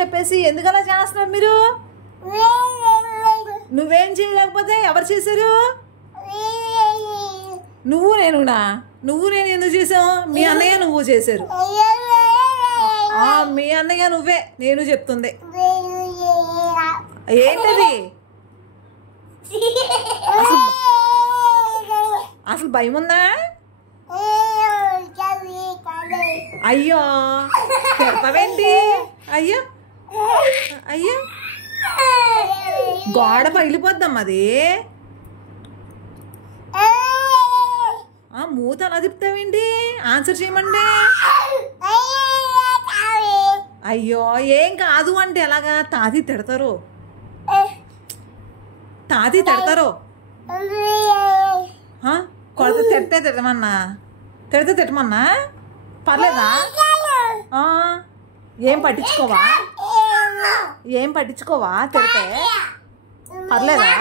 చెప్పేసి ఎందుకు అలా చేస్తున్నారు మీరు? నువ్వేం చేయలేకపోతే ఎవరు చేశారు? నువ్వు నేనునా? నువ్వు నేను ఎందుకు చేసావు? మీ అన్నయ్య నువ్వు చేశారు. మీ అన్నయ్య నువ్వే నేను చెప్తుంది. ఏంటది? అసలు భయం ఉందా? అయ్యో తిడతావేంటి? అయ్యో అయ్యో గోడ పగిలిపోద్దమ్మా అది. మూత అలా తిప్పుతావేంటి? ఆన్సర్ చేయమండి. అయ్యో ఏం కాదు అంటే ఎలాగా? తాతి తిడతారు, తాతి తిడతారు. కొడితే తిడితే తిట్టమన్నా, తిడితే తిట్టమన్నా పర్లేదా? ఏం పట్టించుకోవా? ఏం పట్టించుకోవా? తిడితే పర్లేదా?